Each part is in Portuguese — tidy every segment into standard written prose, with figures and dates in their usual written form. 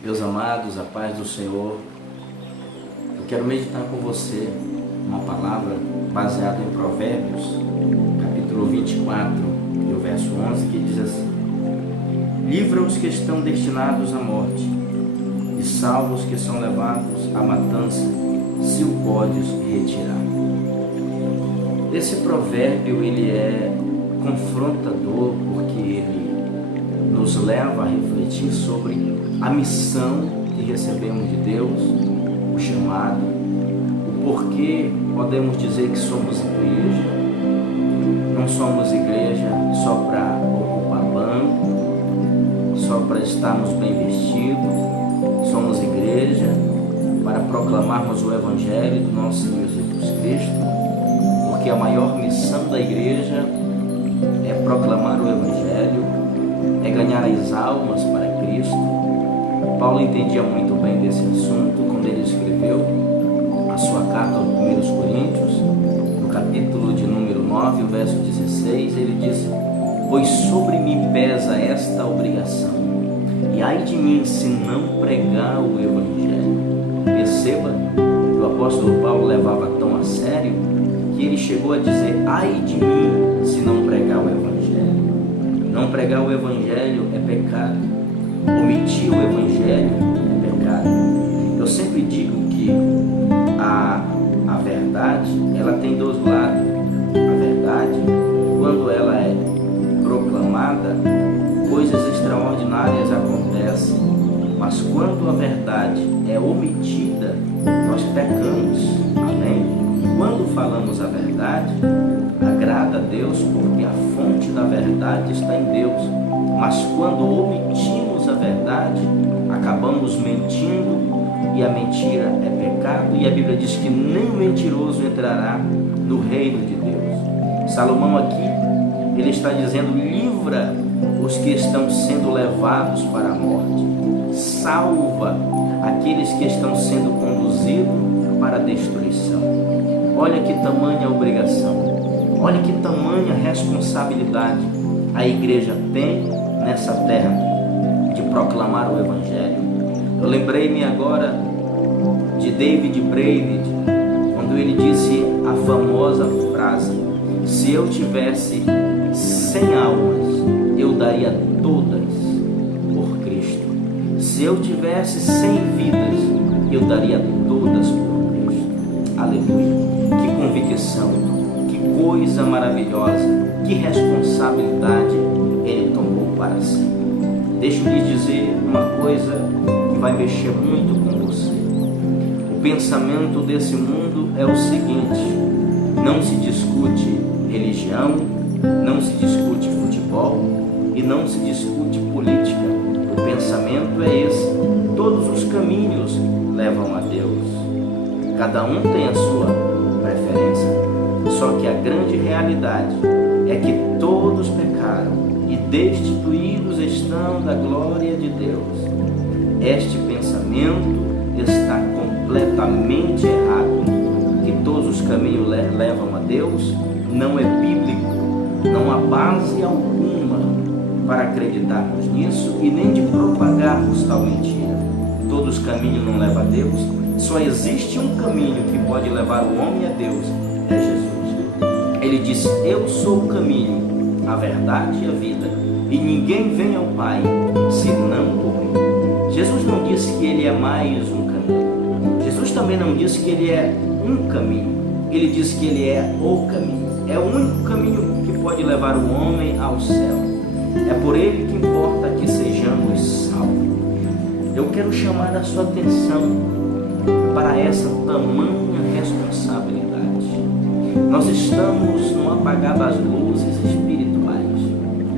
Meus amados, a paz do Senhor. Eu quero meditar com você uma palavra baseada em Provérbios, capítulo 24, e o verso 11, que diz assim: livra os que estão destinados à morte, e salva os que são levados à matança, se o podes retirar. Esse provérbio, ele é confrontador, porque ele nos leva a refletir sobre a missão que recebemos de Deus, o chamado, o porquê podemos dizer que somos igreja. Não somos igreja só para ocupar banco, só para estarmos bem vestidos. Somos igreja para proclamarmos o Evangelho do nosso Senhor Jesus Cristo, porque a maior missão da igreja é proclamar o Evangelho, é ganhar as almas para Cristo. Paulo entendia muito bem desse assunto quando ele escreveu a sua carta aos 1 Coríntios, no capítulo de número 9, o verso 16, ele disse: pois sobre mim pesa esta obrigação, e ai de mim se não pregar o Evangelho. Perceba que o apóstolo Paulo levava tão a sério que ele chegou a dizer: ai de mim se não pregar o Evangelho. Não pregar o Evangelho é pecado. Omitir o Evangelho é pecado. Eu sempre digo que a verdade, ela tem dois lados. A verdade, quando ela é proclamada, coisas extraordinárias acontecem. Mas quando a verdade é omitida, nós pecamos. Amém? Quando falamos a verdade, agrada a Deus, porque a fonte da verdade está em Deus. Mas quando omitimos a verdade, acabamos mentindo, e a mentira é pecado, e a Bíblia diz que nem o mentiroso entrará no reino de Deus. Salomão aqui, ele está dizendo: livra os que estão sendo levados para a morte, salva aqueles que estão sendo conduzidos para a destruição. Olha que tamanha obrigação, olha que tamanha responsabilidade a igreja tem nessa terra de proclamar o Evangelho. Eu lembrei-me agora de David Braid, quando ele disse a famosa frase: se eu tivesse 100 almas, eu daria todas por Cristo. Se eu tivesse 100 vidas, eu daria todas por Cristo. Aleluia! Que convicção, que coisa maravilhosa, que responsabilidade ele tomou para si. Deixa eu lhe dizer uma coisa que vai mexer muito com você. O pensamento desse mundo é o seguinte: não se discute religião, não se discute futebol e não se discute política. O pensamento é esse: todos os caminhos levam a Deus. Cada um tem a sua preferência. Só que a grande realidade é que todos pecaram e destituídos estão da glória de Deus. Este pensamento está completamente errado. Que todos os caminhos levam a Deus não é bíblico, não há base alguma para acreditarmos nisso e nem de propagarmos tal mentira. Todos os caminhos não levam a Deus. Só existe um caminho que pode levar o homem a Deus, é Jesus. Ele disse: eu sou o caminho, a verdade e a vida, e ninguém vem ao Pai senão por mim. Jesus não disse que ele é mais um caminho. Jesus também não disse que ele é um caminho. Ele disse que ele é o caminho. É o único caminho que pode levar o homem ao céu. É por ele que importa que sejamos salvos. Eu quero chamar a sua atenção para essa tamanha responsabilidade. Nós estamos no apagar das luzes espirituais.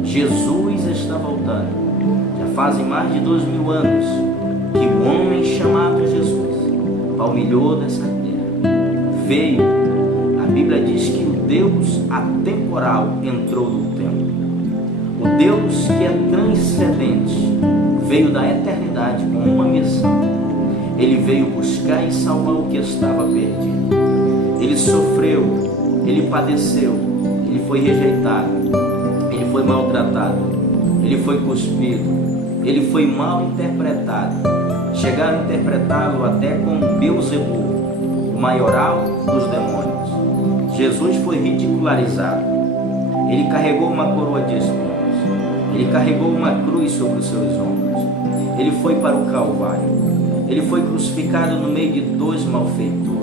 Jesus está voltando. Já fazem mais de 2000 anos que o homem chamado Jesus palmilhou dessa terra. Veio, a Bíblia diz que o Deus atemporal entrou no templo. O Deus que é transcendente veio da eternidade com uma missão. Ele veio buscar e salvar o que estava perdido. Ele sofreu, ele padeceu, ele foi rejeitado, ele foi maltratado, ele foi cuspido, ele foi mal interpretado, chegaram a interpretá-lo até como Beelzebul, o maioral dos demônios. Jesus foi ridicularizado. Ele carregou uma coroa de espinhos. Ele carregou uma cruz sobre os seus ombros. Ele foi para o Calvário. Ele foi crucificado no meio de dois malfeitores.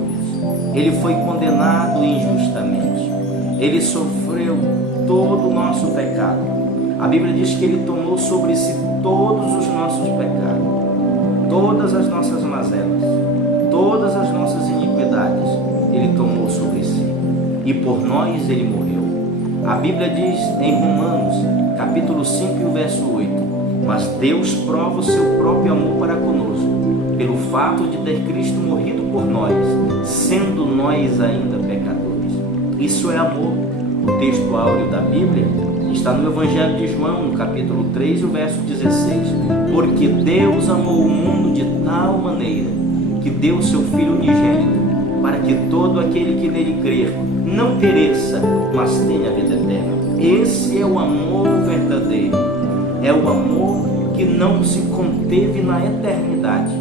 Ele foi condenado injustamente. Ele sofreu todo o nosso pecado. A Bíblia diz que Ele tomou sobre si todos os nossos pecados, todas as nossas mazelas, todas as nossas iniquidades. Ele tomou sobre si. E por nós Ele morreu. A Bíblia diz em Romanos, capítulo 5 e o verso 8: mas Deus prova o seu próprio amor para conosco, pelo fato de ter Cristo morrido por nós, sendo nós ainda pecadores. Isso é amor. O texto áureo da Bíblia está no Evangelho de João, no capítulo 3, o verso 16. Porque Deus amou o mundo de tal maneira que deu o seu Filho unigênito, para que todo aquele que nele crer não pereça, mas tenha vida eterna. Esse é o amor verdadeiro. É o amor que não se conteve na eternidade.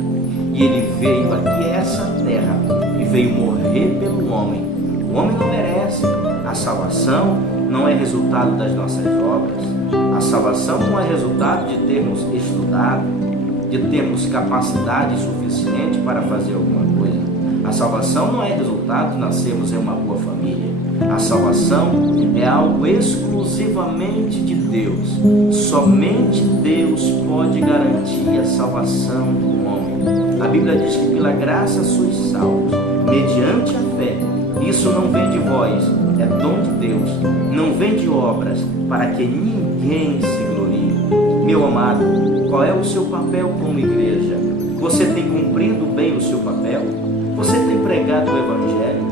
E Ele veio aqui a essa terra e veio morrer pelo homem. O homem não merece. A salvação não é resultado das nossas obras. A salvação não é resultado de termos estudado, de termos capacidade suficiente para fazer alguma coisa. A salvação não é resultado de nascermos em uma boa família. A salvação é algo exclusivamente de Deus. Somente Deus pode garantir a salvação do homem. A Bíblia diz que pela graça sois salvos, mediante a fé. Isso não vem de vós, é dom de Deus. Não vem de obras, para que ninguém se glorie. Meu amado, qual é o seu papel como igreja? Você tem cumprido bem o seu papel? Você tem pregado o Evangelho?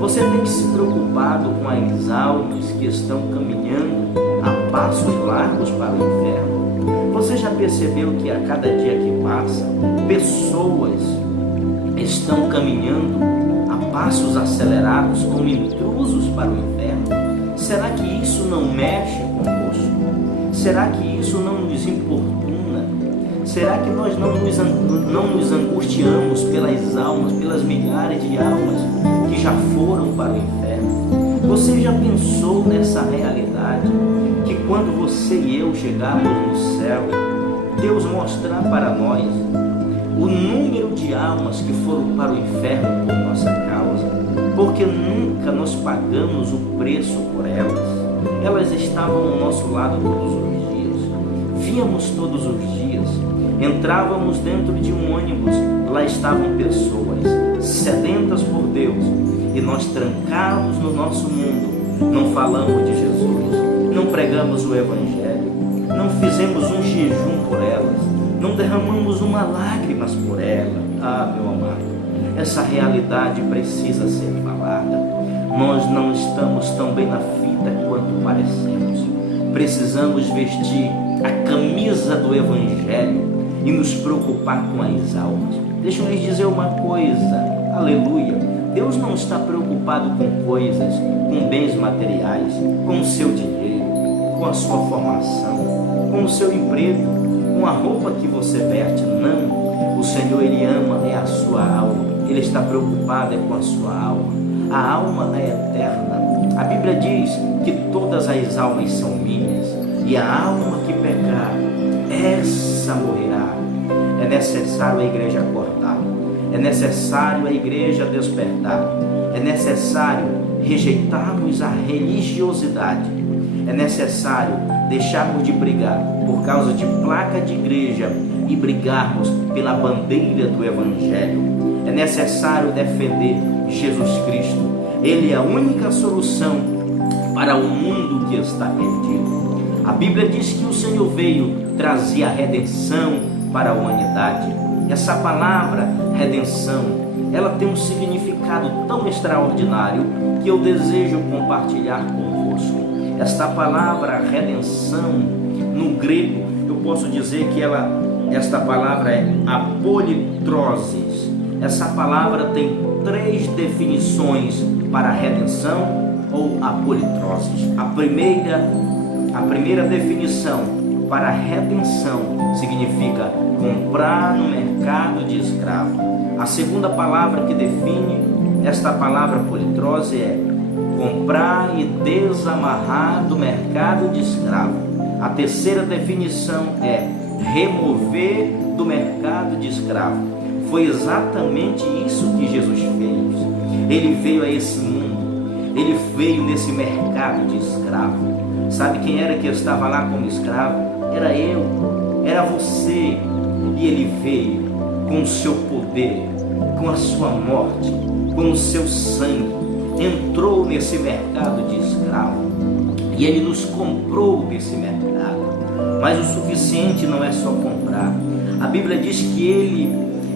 Você tem se preocupado com as almas que estão caminhando a passos largos para o inferno? Você já percebeu que a cada dia que passa, pessoas estão caminhando a passos acelerados como intrusos para o inferno? Será que isso não mexe conosco? Será que isso não nos importuna? Será que nós não nos angustiamos pelas almas, pelas milhares de almas que já foram para o inferno? Você já pensou nessa realidade? Que quando você e eu chegarmos no céu, Deus mostrar para nós o número de almas que foram para o inferno por nossa causa, porque nunca nós pagamos o preço por elas. Elas estavam ao nosso lado todos os dias, víamos todos os dias. Entrávamos dentro de um ônibus, lá estavam pessoas sedentas por Deus, e nós trancávamos no nosso mundo, não falamos de Jesus, não pregamos o Evangelho, não fizemos um jejum por elas, não derramamos uma lágrima por elas. Ah, meu amado, essa realidade precisa ser falada. Nós não estamos tão bem na fita quanto parecemos. Precisamos vestir a camisa do Evangelho e nos preocupar com as almas. Deixa eu lhes dizer uma coisa, aleluia. Deus não está preocupado com coisas, com bens materiais, com o seu dinheiro, com a sua formação, com o seu emprego, com a roupa que você veste. Não, o Senhor, Ele ama é a sua alma. Ele está preocupado é com a sua alma. A alma é eterna. A Bíblia diz que todas as almas são minhas, e a alma que pecar, essa morrerá. É necessário a igreja acordar, é necessário a igreja despertar, é necessário rejeitarmos a religiosidade, é necessário deixarmos de brigar por causa de placa de igreja e brigarmos pela bandeira do Evangelho. É necessário defender Jesus Cristo. Ele é a única solução para o mundo que está perdido. A Bíblia diz que o Senhor veio trazer a redenção para a humanidade. Essa palavra redenção, ela tem um significado tão extraordinário que eu desejo compartilhar convosco. Esta palavra redenção, no grego, eu posso dizer que esta palavra é apolitrosis. Essa palavra tem 3 definições para redenção ou apolitrosis. A primeira definição para a redenção significa comprar no mercado de escravo. A segunda palavra que define esta palavra politrose é comprar e desamarrar do mercado de escravo. A terceira definição é remover do mercado de escravo. Foi exatamente isso que Jesus fez. Ele veio a esse mundo, ele veio nesse mercado de escravo. Sabe quem era que estava lá como escravo? Era eu, era você. E ele veio com o seu poder, com a sua morte, com o seu sangue, entrou nesse mercado de escravo e ele nos comprou desse mercado. Mas o suficiente não é só comprar. A Bíblia diz que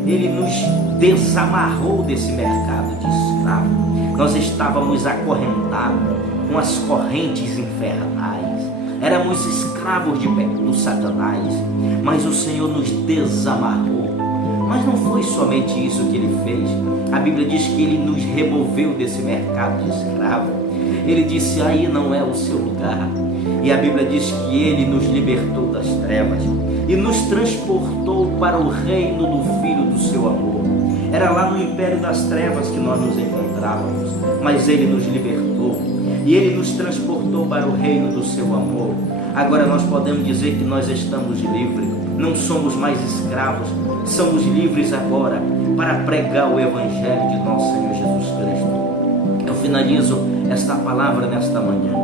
ele nos desamarrou desse mercado de escravo. Nós estávamos acorrentados com as correntes infernais, éramos escravos do Satanás, mas o Senhor nos desamarrou. Mas não foi somente isso que ele fez. A Bíblia diz que ele nos removeu desse mercado de escravo. Ele disse: aí não é o seu lugar. E a Bíblia diz que ele nos libertou das trevas e nos transportou para o reino do Filho do seu amor. Era lá no império das trevas que nós nos encontrávamos, mas ele nos libertou e ele nos transportou para o reino do seu amor. Agora nós podemos dizer que nós estamos livres, não somos mais escravos, somos livres agora para pregar o Evangelho de nosso Senhor Jesus Cristo. Eu finalizo esta palavra nesta manhã,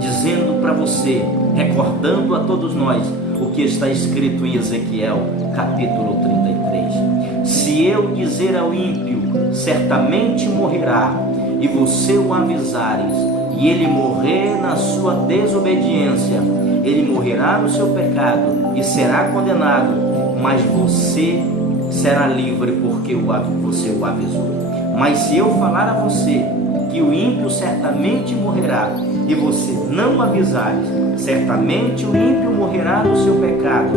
dizendo para você, recordando a todos nós, o que está escrito em Ezequiel, capítulo 33. Se eu dizer ao ímpio, certamente morrerá, e você o avisares, e ele morrer na sua desobediência, ele morrerá no seu pecado e será condenado, mas você será livre porque você o avisou. Mas se eu falar a você que o ímpio certamente morrerá e você não avisares, certamente o ímpio morrerá no seu pecado,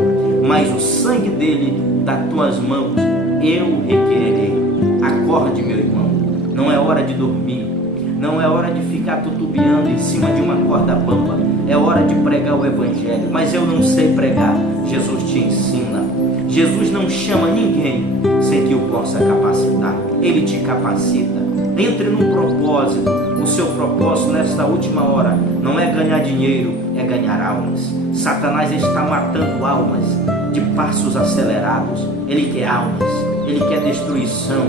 mas o sangue dele das tuas mãos eu requererei. Acorde, meu irmão, não é hora de dormir, não é hora de ficar tutubiando em cima de uma corda bamba, é hora de pregar o Evangelho. Mas eu não sei pregar, Jesus te ensina. Jesus não chama ninguém sem que o possa capacitar, ele te capacita. Entre num propósito. O seu propósito nesta última hora não é ganhar dinheiro, é ganhar almas. Satanás está matando almas de passos acelerados. Ele quer almas, ele quer destruição,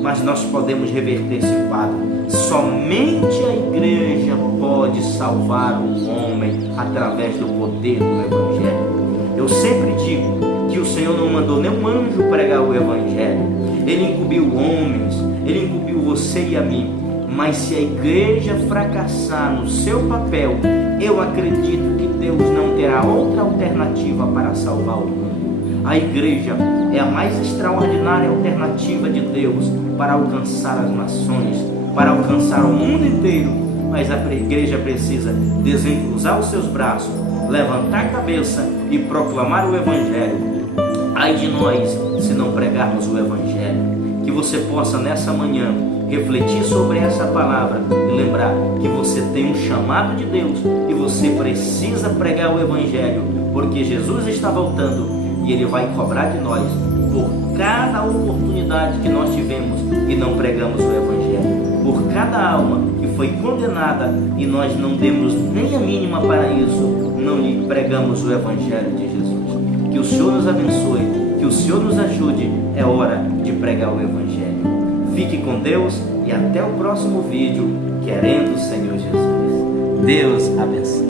mas nós podemos reverter esse quadro. Somente a igreja pode salvar o homem através do poder do Evangelho. Eu sempre digo que o Senhor não mandou nenhum anjo pregar o Evangelho. Ele incumbiu homens, ele incumbiu você e a mim. Mas se a igreja fracassar no seu papel, eu acredito que Deus não terá outra alternativa para salvar o mundo. A igreja é a mais extraordinária alternativa de Deus para alcançar as nações, para alcançar o mundo inteiro. Mas a igreja precisa desencruzar os seus braços, levantar a cabeça e proclamar o Evangelho. Ai de nós se não pregarmos o Evangelho. Que você possa nessa manhã refletir sobre essa palavra e lembrar que você tem um chamado de Deus e você precisa pregar o Evangelho, porque Jesus está voltando e Ele vai cobrar de nós por cada oportunidade que nós tivemos e não pregamos o Evangelho, por cada alma que foi condenada e nós não demos nem a mínima para isso, não lhe pregamos o Evangelho de Jesus. Que o Senhor nos abençoe, que o Senhor nos ajude. É hora de pregar o Evangelho. Fique com Deus e até o próximo vídeo, querendo o Senhor Jesus. Deus abençoe.